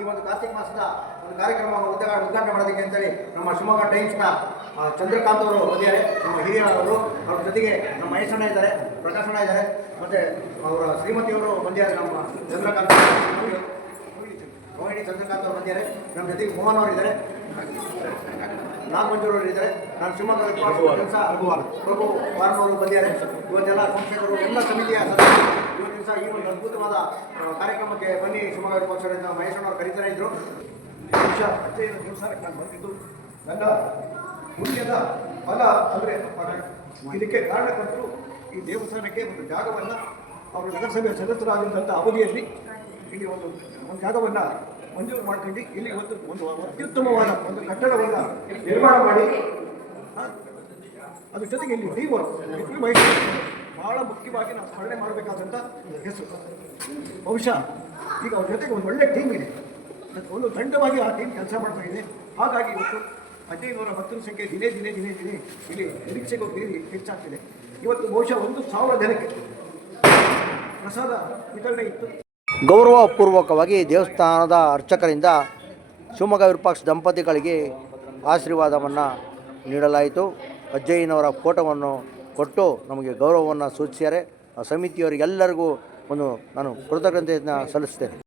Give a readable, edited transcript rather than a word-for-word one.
ಈ ಒಂದು ಕಾರ್ತಿಕ ಮಾಸದ ಒಂದು ಕಾರ್ಯಕ್ರಮವನ್ನು ಉದ್ಘಾಟನೆ ಮಾಡೋದಕ್ಕೆ ಅಂತೇಳಿ ನಮ್ಮ ಶಿವಮೊಗ್ಗ ಟೈಮ್ಸ್ನ ಚಂದ್ರಕಾಂತ್ ಅವರು ಬಂದಿದ್ದಾರೆ, ನಮ್ಮ ಹಿರಿಯರವರು. ಅವ್ರ ಜೊತೆಗೆ ನಮ್ಮ ಮಹೇಶಣ್ಣ ಇದ್ದಾರೆ, ಪ್ರಕಾಶಣ್ಣ ಇದ್ದಾರೆ, ಮತ್ತು ಅವರ ಶ್ರೀಮತಿಯವರು ಬಂದಿದ್ದಾರೆ. ನಮ್ಮ ಚಂದ್ರಕಾಂತ್ ರೋಹಿಣಿ ಚಂದ್ರಕಾಂತ್ ಅವರು ಬಂದಿದ್ದಾರೆ. ನಮ್ಮ ಜೊತೆಗೆ ಮೋಹನ್ ಅವರು ಇದ್ದಾರೆ, ನಾಗಮಂಜೂರವರು ಇದ್ದಾರೆ. ನಾನು ಶಿವಮೊಗ್ಗ ಕೆಲಸ ಪ್ರಭು ವಾರನವರು ಬಂದಿದ್ದಾರೆ. ಇವತ್ತೆಲ್ಲ ಸಂಸ್ಥೆಗಳು ಎಲ್ಲ ಸಮಿತಿಯ ಸದಸ್ಯರು ಇವತ್ತು ದಿವಸ ಈ ಒಂದು ಅದ್ಭುತವಾದ ಕಾರ್ಯಕ್ರಮಕ್ಕೆ ಬನ್ನಿ ಶಿವಮೊಗ್ಗ ಪಕ್ಷದಿಂದ ಮಹೇಶಣ್ಣವರು ಕರೀತಾನೆ ಇದ್ದರು. ದೇವಸ್ಥಾನಕ್ಕೆ ನಾನು ಬಂದಿದ್ದು ನನ್ನ ಪುಣ್ಯದ ಫಲ ಅಂದರೆ ಇದಕ್ಕೆ ಕಾರಣಕರ್ತರು ಈ ದೇವಸ್ಥಾನಕ್ಕೆ ಒಂದು ಜಾಗವನ್ನು ಅವರು ನಗರಸಭೆಯ ಸದಸ್ಯರಾಗಿದ್ದಂಥ ಅವಧಿಯಲ್ಲಿ ಇಲ್ಲಿ ಒಂದು ಜಾಗವನ್ನು ಮಂಜೂರು ಮಾಡ್ಕೊಂಡು ಇಲ್ಲಿ ಒಂದು ಅತ್ಯುತ್ತಮವಾದ ಒಂದು ಕಟ್ಟಡವನ್ನು ನಿರ್ಮಾಣ ಮಾಡಿ ಅದ್ರ ಜೊತೆಗೆ ಇಲ್ಲಿ ಟೀಮ್ ಬಹಳ ಮುಖ್ಯವಾಗಿ ನಾವು ಸ್ಮರಣೆ ಮಾಡಬೇಕಾದಂಥ ಹೆಸರು. ಬಹುಶಃ ಈಗ ಅವ್ರ ಜೊತೆಗೆ ಒಂದು ಒಳ್ಳೆ ಟೀಮ್ ಇದೆ, ಒಂದು ತಂಡವಾಗಿ ಆ ಟೀಮ್ ಕೆಲಸ ಮಾಡ್ತಾ ಇದೆ. ಹಾಗಾಗಿ ಇವತ್ತು 1500 ಭಕ್ತರ ಸಂಖ್ಯೆ ದಿನೇ ಇಲ್ಲಿ ನಿರೀಕ್ಷೆಗೂ ಮೀರಿ ಹೆಚ್ಚಾಗ್ತಿದೆ. ಇವತ್ತು ಬಹುಶಃ 1000 ಜನಕ್ಕೆ ಪ್ರಸಾದ ವಿತರಣೆ ಇತ್ತು. ಗೌರವಪೂರ್ವಕವಾಗಿ ದೇವಸ್ಥಾನದ ಅರ್ಚಕರಿಂದ ಶಿವಮೊಗ್ಗ ವಿರೂಪಾಕ್ಷ ದಂಪತಿಗಳಿಗೆ ಆಶೀರ್ವಾದವನ್ನು ನೀಡಲಾಯಿತು. ಅಜ್ಜಯ್ಯನವರ ಫೋಟೋವನ್ನು ಕೊಟ್ಟು ನಮಗೆ ಗೌರವವನ್ನು ಸೂಚಿಸಿದ್ದಾರೆ. ಆ ಸಮಿತಿಯವರಿಗೆಲ್ಲರಿಗೂ ನಾನು ಕೃತಜ್ಞತೆಯನ್ನು ಸಲ್ಲಿಸ್ತೇನೆ.